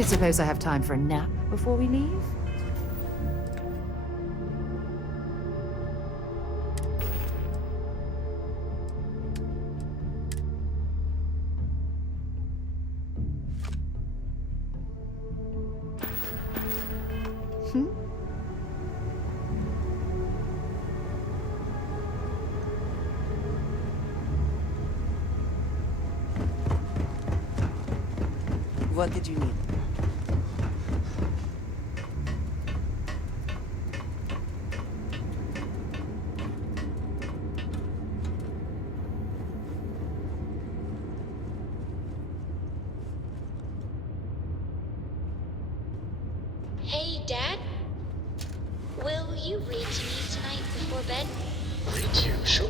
I suppose I have time for a nap before we leave? Hmm? What did you need? Hey, Dad? Will you read to me tonight before bed? Read to you, sure.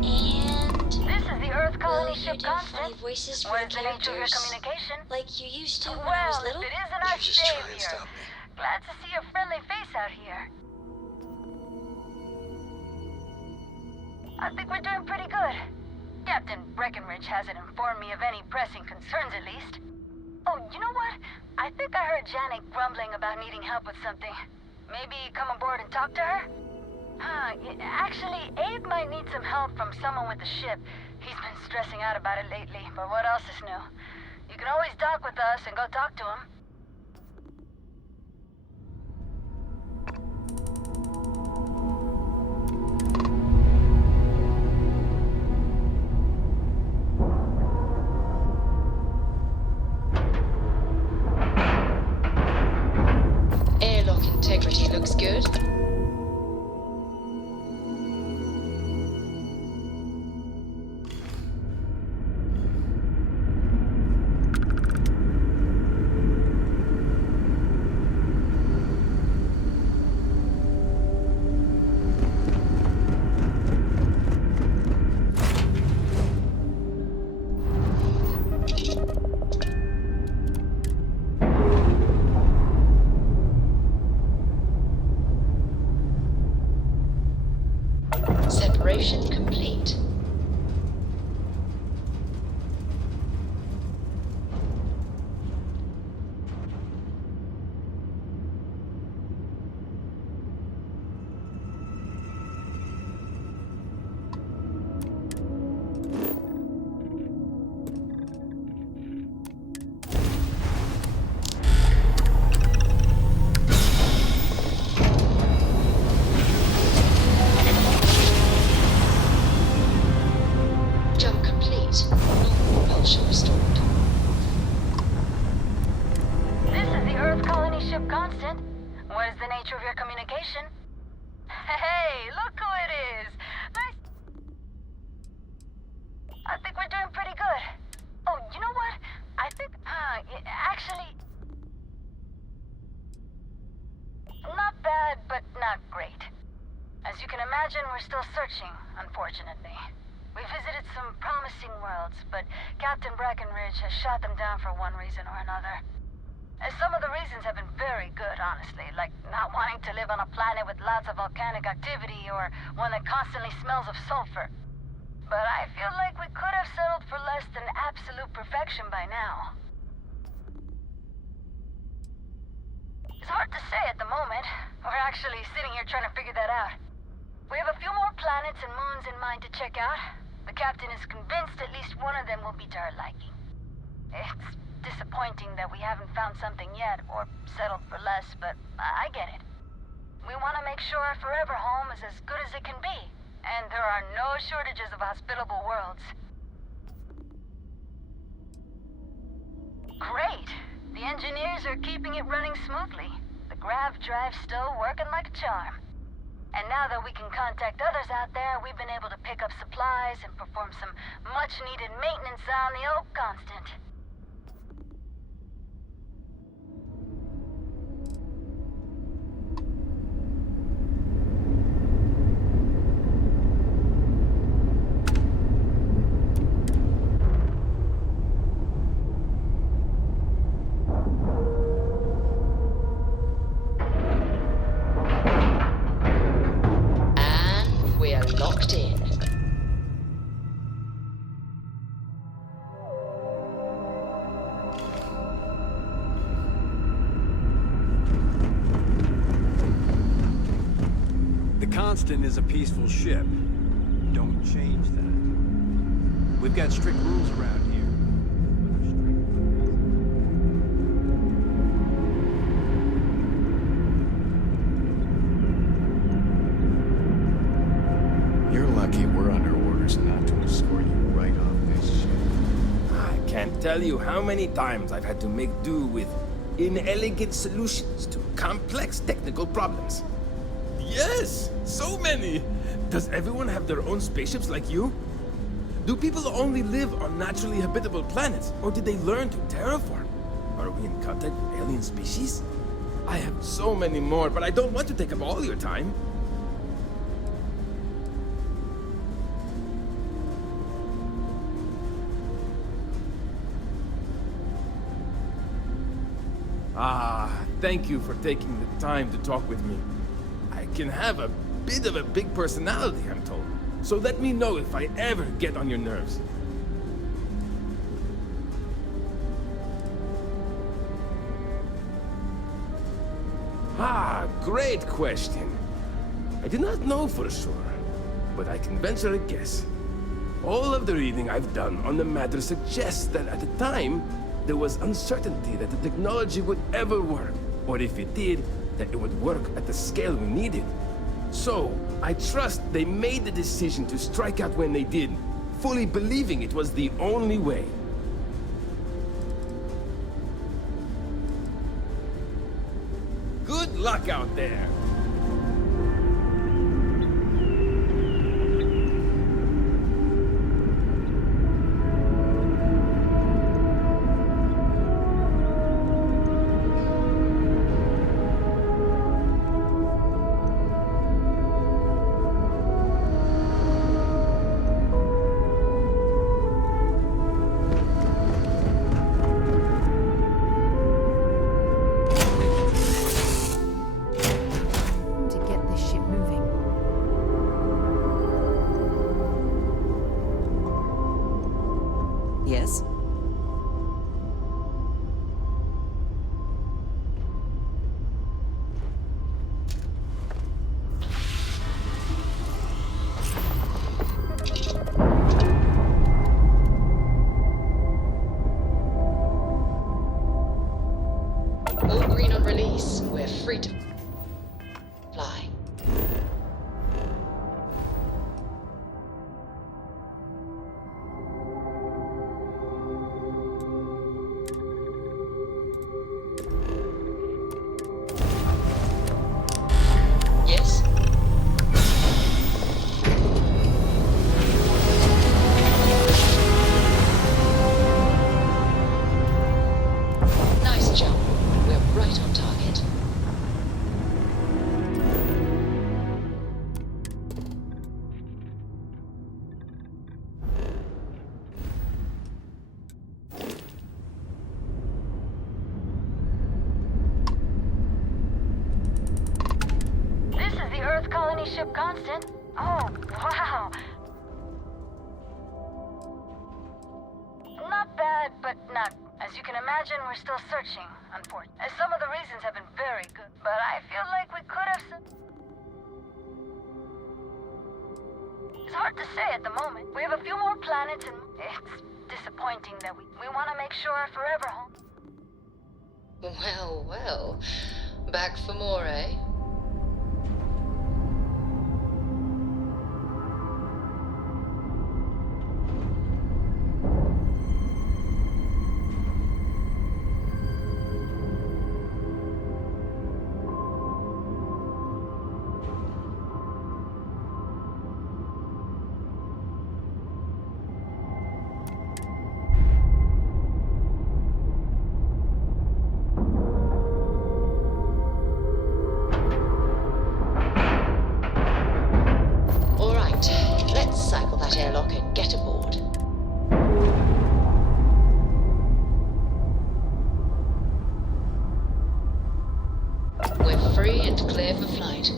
And This is the Earth colony will you ship do funny Constant. voices for What the is the nature of your characters? communication? Like you used to when I Well, was if little? it isn't You our just try and savior. stop me. Glad to see a friendly face out here. I think we're doing pretty good. Captain Breckenridge hasn't informed me of any pressing concerns, at least. Oh, you know what? I think I heard Janet grumbling about needing help with something. Maybe come aboard and talk to her? Actually, Abe might need some help from someone with the ship. He's been stressing out about it lately, but what else is new? You can always dock with us and go talk to him. Airlock integrity looks good. Separation complete. Jump complete. Normal propulsion restored. This is the Earth colony ship Constant. What is the nature of your communication? Hey, look who it is! Nice. I think we're doing pretty good. Oh, you know what? I think, actually... Not bad, but not great. As you can imagine, we're still searching, unfortunately. We visited some promising worlds, but Captain Breckenridge has shot them down for one reason or another. And some of the reasons have been very good, honestly, like not wanting to live on a planet with lots of volcanic activity or one that constantly smells of sulfur. But I feel like we could have settled for less than absolute perfection by now. It's hard to say at the moment. We're actually sitting here trying to figure that out. We have a few more planets and moons in mind to check out. The captain is convinced at least one of them will be to her liking. It's disappointing that we haven't found something yet, or settled for less, but I get it. We want to make sure our forever home is as good as it can be, and there are no shortages of hospitable worlds. Great! The engineers are keeping it running smoothly. The grav drive's still working like a charm. And now that we can contact others out there, we've been able to pick up supplies and perform some much-needed maintenance on the old Constant. The Constant is a peaceful ship. Don't change that. We've got strict rules around here. You're lucky we're under orders not to escort you right off this ship. I can't tell you how many times I've had to make do with inelegant solutions to complex technical problems. Yes, so many! Does everyone have their own spaceships like you? Do people only live on naturally habitable planets, or did they learn to terraform? Are we in contact with alien species? I have so many more, but I don't want to take up all your time. Ah, thank you for taking the time to talk with me. I can have a bit of a big personality, I'm told. So let me know if I ever get on your nerves. Ah, great question. I do not know for sure, but I can venture a guess. All of the reading I've done on the matter suggests that at the time, there was uncertainty that the technology would ever work, or if it did, that it would work at the scale we needed. So, I trust they made the decision to strike out when they did, fully believing it was the only way. Good luck out there! To get this ship moving. Yes? All green on release. We're free to fly. Yes? Nice jump. We're right on target. This is the Earth colony ship Constant. Oh, wow. Not bad, but not. As you can imagine, we're still searching, unfortunately. As some of the reasons have been very good, but I feel like we could have some... It's hard to say at the moment. We have a few more planets, and it's disappointing that we want to make sure our forever home... Well, well. Back for more, eh? All right, let's cycle that airlock and get aboard. We're free and clear for flight.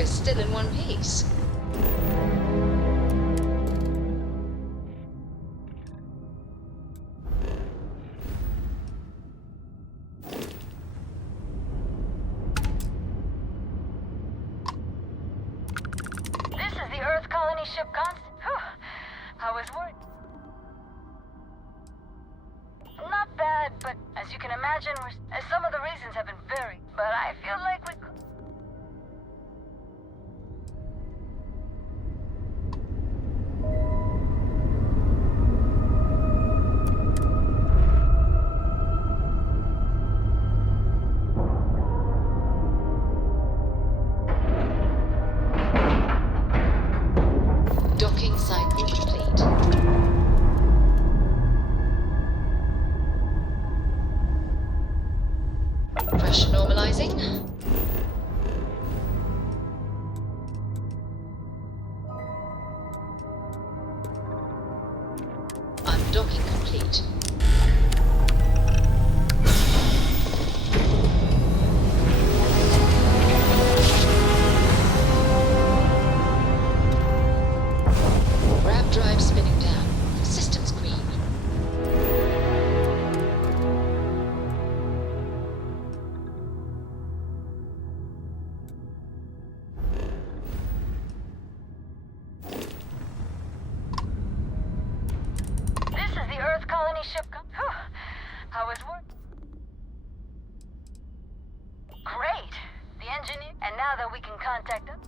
we're still in one piece. This is the Earth colony ship Const. Whew. I was worried. Not bad, but as you can imagine, some of the reasons have been very. But I feel like we could. Docking cycle complete. Pressure normalizing. Undocking complete. Grab drive spinning down. Systems green. This is the Earth colony ship. Whew. I was worried. Great. The engineer. And now that we can contact them.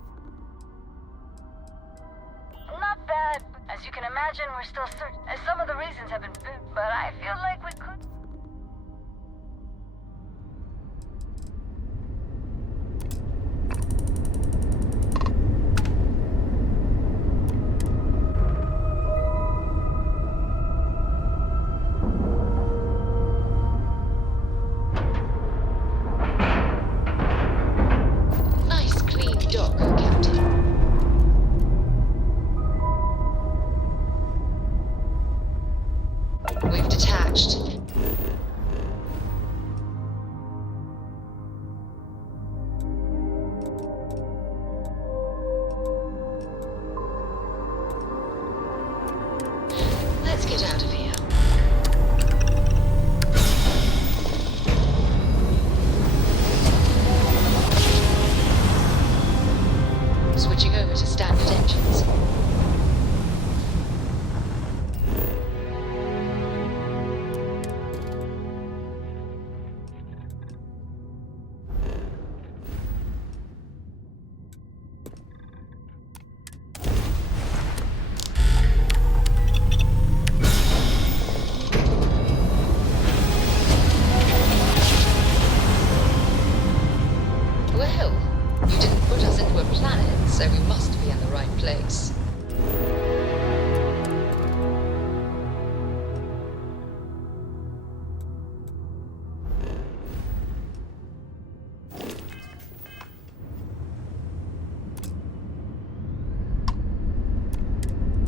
Not bad, but as you can imagine, we're still searching. Some of the reasons have been very. But I feel like we could. Nice clean dock, Captain. We've detached. Let's get out of here. Switching over to standard engines. Well, you didn't put us into a planet, so we must be in the right place.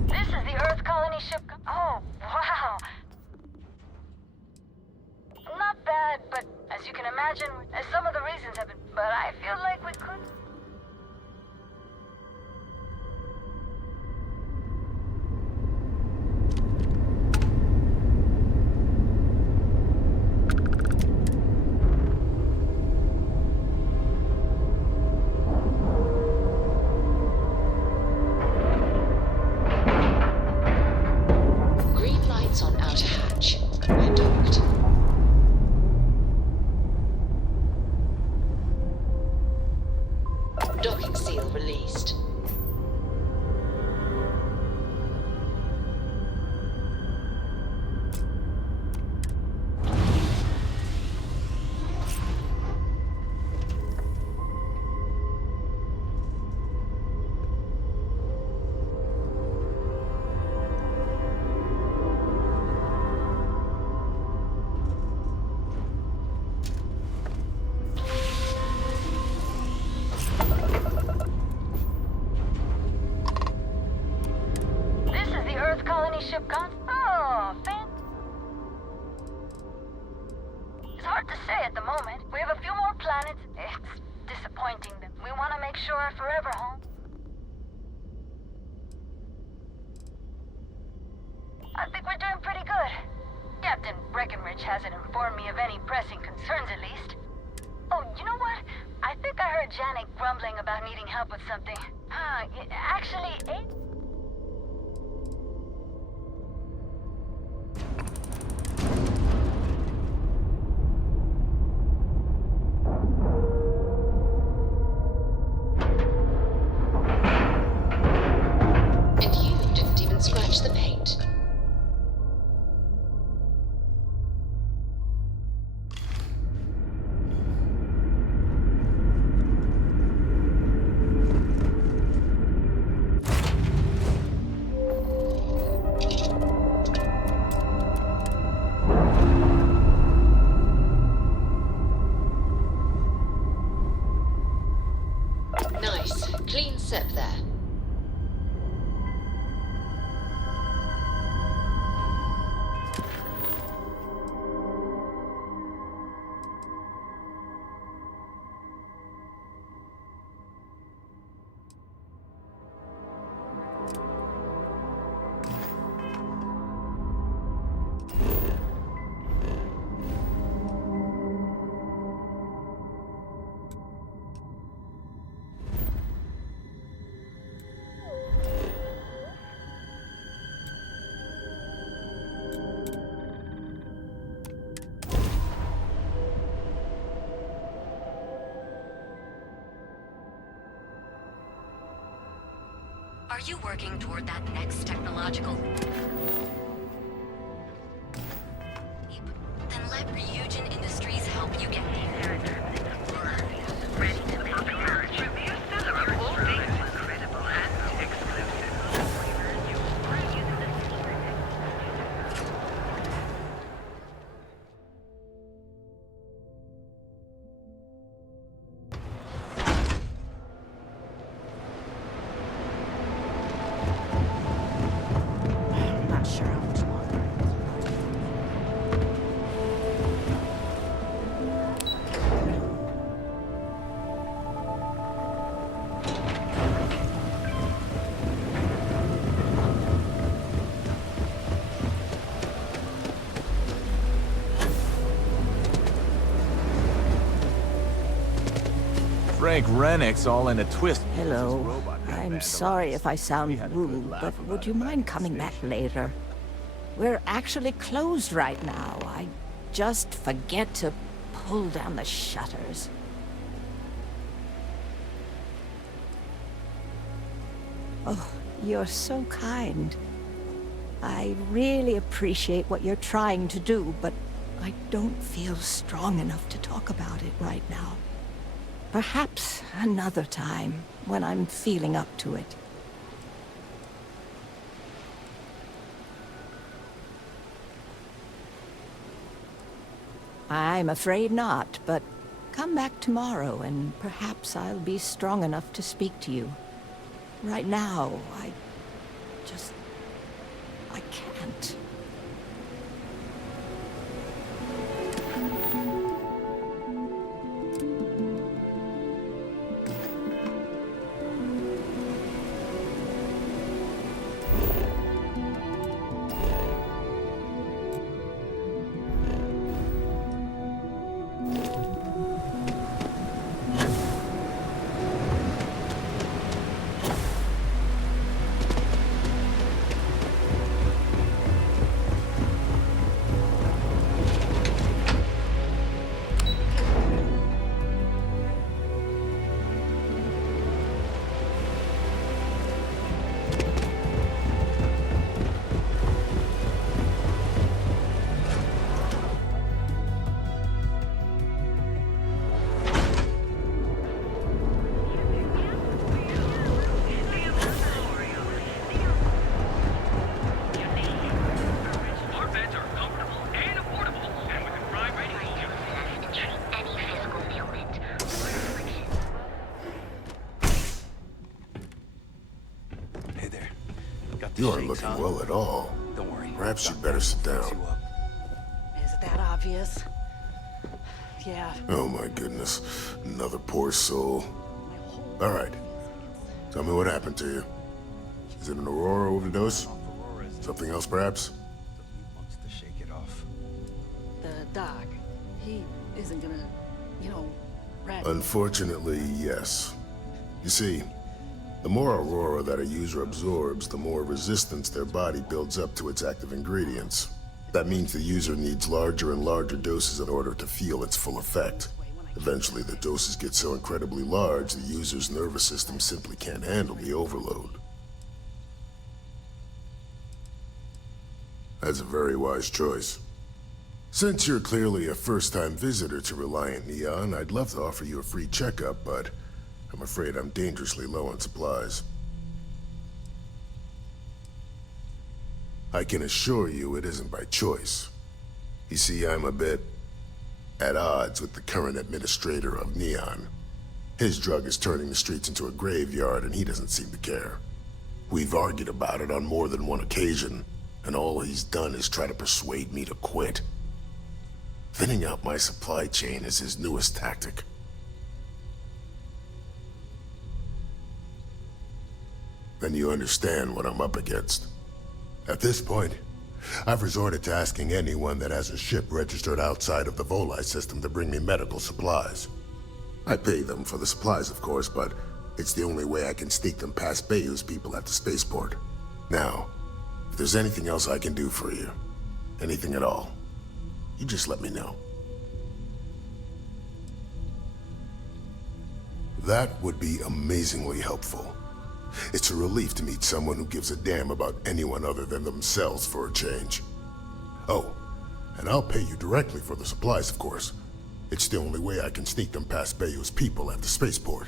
This is the Earth colony ship. Oh, wow. Not bad, but as you can imagine, some of the reasons have been. But I feel like we could. Green lights on outer hatch. We're docked. Docking seal released. This is the Earth colony ship Const. Oh, fan. It's hard to say at the moment. We have a few more planets. It's disappointing them. We want to make sure our forever forever home. I think we're doing pretty good. Captain Breckenridge hasn't informed me of any pressing concerns, at least. Oh, you know what? I think I heard Janet grumbling about needing help with something. Actually, And you didn't even scratch the paint. Nice. Clean sip there. Are you working toward that next technological leap? Then let Ryujin Industries help you get there. Ready to make reviews of all things incredible and exclusive. Not sure how much longer. Frank Rennick's all in a twist. Hello. I'm sorry if I sound rude, but would you mind coming back later? We're actually closed right now. I just forget to pull down the shutters. Oh, you're so kind. I really appreciate what you're trying to do, but I don't feel strong enough to talk about it right now. Perhaps another time, when I'm feeling up to it. I'm afraid not, but come back tomorrow and perhaps I'll be strong enough to speak to you. Right now, I can't. You aren't looking well at all. Don't worry. Perhaps you'd better sit down. Is it that obvious? Yeah. Oh my goodness. Another poor soul. All right. Tell me what happened to you. Is it an Aurora overdose? Something else, perhaps? Wants to shake it off. The doc, he isn't gonna, rat. Unfortunately, yes. You see, the more Aurora that a user absorbs, the more resistance their body builds up to its active ingredients. That means the user needs larger and larger doses in order to feel its full effect. Eventually, the doses get so incredibly large, the user's nervous system simply can't handle the overload. That's a very wise choice. Since you're clearly a first-time visitor to Reliant Neon, I'd love to offer you a free checkup, but I'm afraid I'm dangerously low on supplies. I can assure you it isn't by choice. You see, I'm a bit at odds with the current administrator of Neon. His drug is turning the streets into a graveyard, and he doesn't seem to care. We've argued about it on more than one occasion, and all he's done is try to persuade me to quit. Thinning out my supply chain is his newest tactic. Then you understand what I'm up against. At this point, I've resorted to asking anyone that has a ship registered outside of the Volii system to bring me medical supplies. I pay them for the supplies, of course, but it's the only way I can sneak them past Bayou's people at the spaceport. Now, if there's anything else I can do for you, anything at all, you just let me know. That would be amazingly helpful. It's a relief to meet someone who gives a damn about anyone other than themselves for a change. Oh, and I'll pay you directly for the supplies, of course. It's the only way I can sneak them past Bayou's people at the spaceport.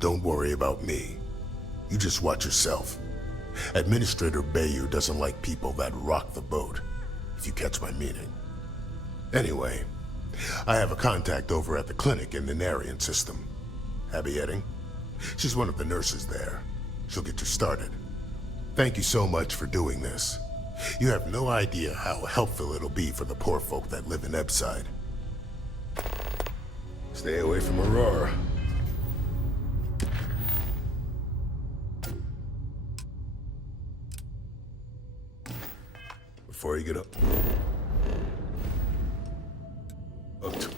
Don't worry about me. You just watch yourself. Administrator Bayou doesn't like people that rock the boat, if you catch my meaning. Anyway, I have a contact over at the clinic in the Narian system. Abby Edding. She's one of the nurses there. She'll get you started. Thank you so much for doing this. You have no idea how helpful it'll be for the poor folk that live in Ebside. Stay away from Aurora. Before you get up. Hooked.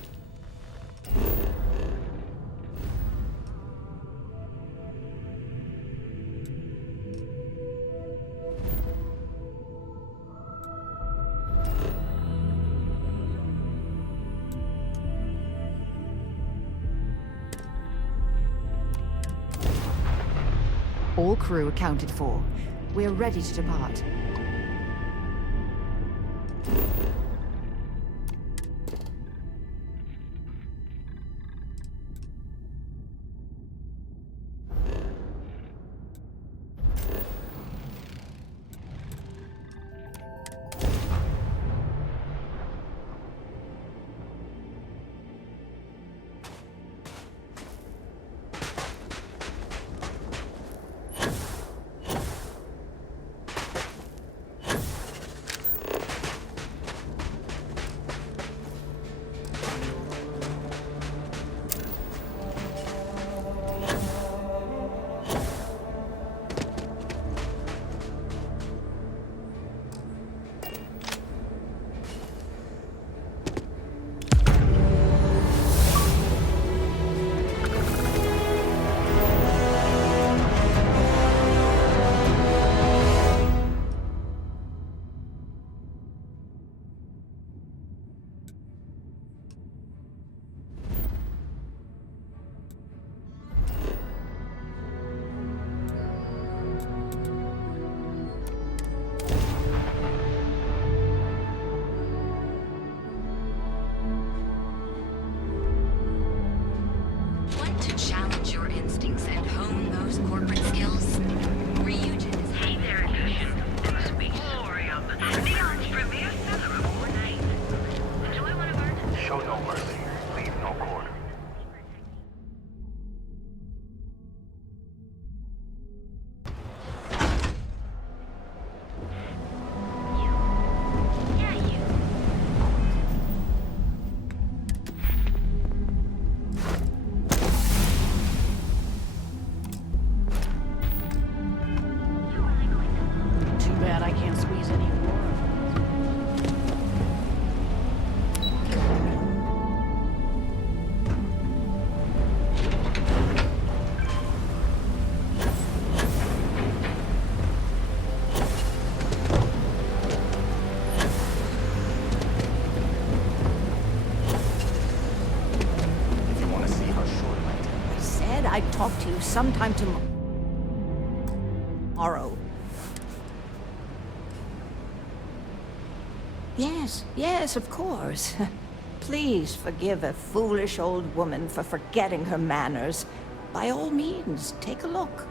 All crew accounted for. We're ready to depart. I'd talk to you sometime tomorrow. Yes, of course. Please forgive a foolish old woman for forgetting her manners. By all means, take a look.